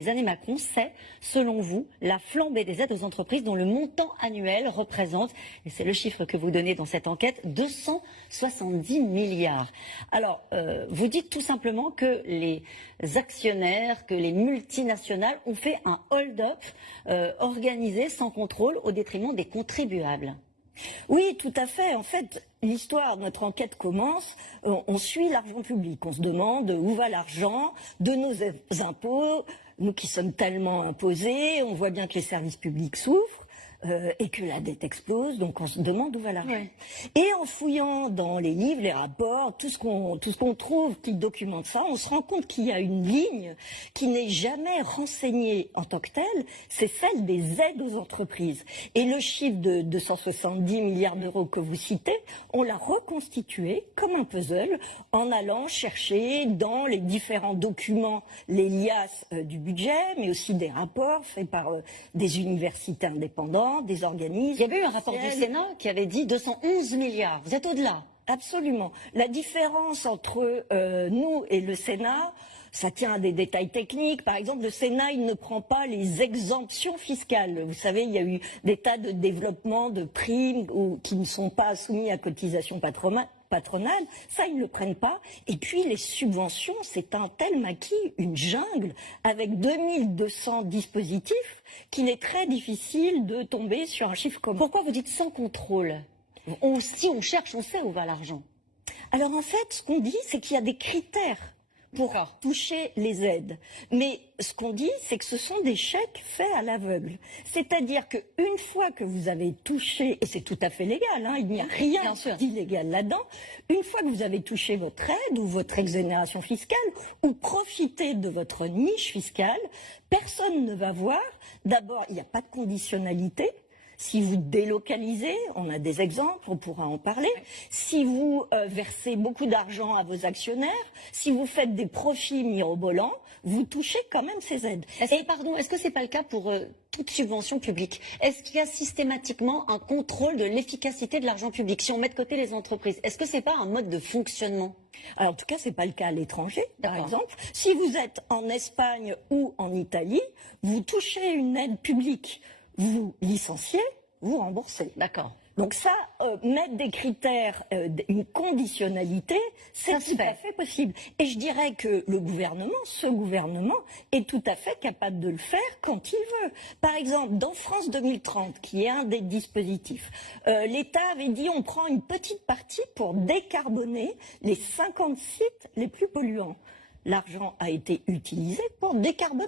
Les années Macron, c'est, selon vous, la flambée des aides aux entreprises dont le montant annuel représente, et c'est le chiffre que vous donnez dans cette enquête, 270 milliards. Alors, vous dites tout simplement que les actionnaires, que les multinationales ont fait un hold-up organisé sans contrôle au détriment des contribuables. Oui, tout à fait. En fait, l'histoire de notre enquête commence, on suit l'argent public. On se demande où va l'argent de nos impôts, nous qui sommes tellement imposés, on voit bien que les services publics souffrent. Et que la dette explose, donc on se demande où va l'argent. Ouais. Et en fouillant dans les livres, les rapports, tout ce qu'on trouve qui documente ça, on se rend compte qu'il y a une ligne qui n'est jamais renseignée en tant que telle, c'est celle des aides aux entreprises. Et le chiffre de 270 milliards d'euros que vous citez, on l'a reconstitué comme un puzzle en allant chercher dans les différents documents, les liasses du budget, mais aussi des rapports faits par des universités indépendantes, des organismes. Il y avait eu un rapport du Sénat qui avait dit 211 milliards. Vous êtes au-delà. Absolument. La différence entre nous et le Sénat, ça tient à des détails techniques. Par exemple, le Sénat, il ne prend pas les exemptions fiscales. Vous savez, il y a eu des tas de développements de primes qui ne sont pas soumis à cotisation patronale, ça ils ne le prennent pas. Et puis les subventions, c'est un tel maquis, une jungle, avec 2200 dispositifs, qu'il est très difficile de tomber sur un chiffre commun. Pourquoi vous dites sans contrôle? Si on cherche, on sait où va l'argent. Alors en fait, ce qu'on dit, c'est qu'il y a des critères pour toucher les aides. Mais ce qu'on dit, c'est que ce sont des chèques faits à l'aveugle. C'est-à-dire qu'une fois que vous avez touché, et c'est tout à fait légal, hein, il n'y a rien d'illégal là-dedans, une fois que vous avez touché votre aide ou votre exonération fiscale, ou profité de votre niche fiscale, personne ne va voir. D'abord, il n'y a pas de conditionnalité. Si vous délocalisez, on a des exemples, on pourra en parler. Si vous versez beaucoup d'argent à vos actionnaires, si vous faites des profits mirobolants, vous touchez quand même ces aides. Est-ce que c'est pas le cas pour toute subvention publique? Est-ce qu'il y a systématiquement un contrôle de l'efficacité de l'argent public? Si on met de côté les entreprises, est-ce que c'est pas un mode de fonctionnement? Alors, en tout cas, c'est pas le cas à l'étranger, par exemple. Si vous êtes en Espagne ou en Italie, vous touchez une aide publique. Vous licenciez, vous remboursez. D'accord. Donc ça, mettre des critères, une conditionnalité, c'est tout à fait possible. Et je dirais que le gouvernement, ce gouvernement, est tout à fait capable de le faire quand il veut. Par exemple, dans France 2030, qui est un des dispositifs, l'État avait dit on prend une petite partie pour décarboner les 50 sites les plus polluants. L'argent a été utilisé pour décarboner.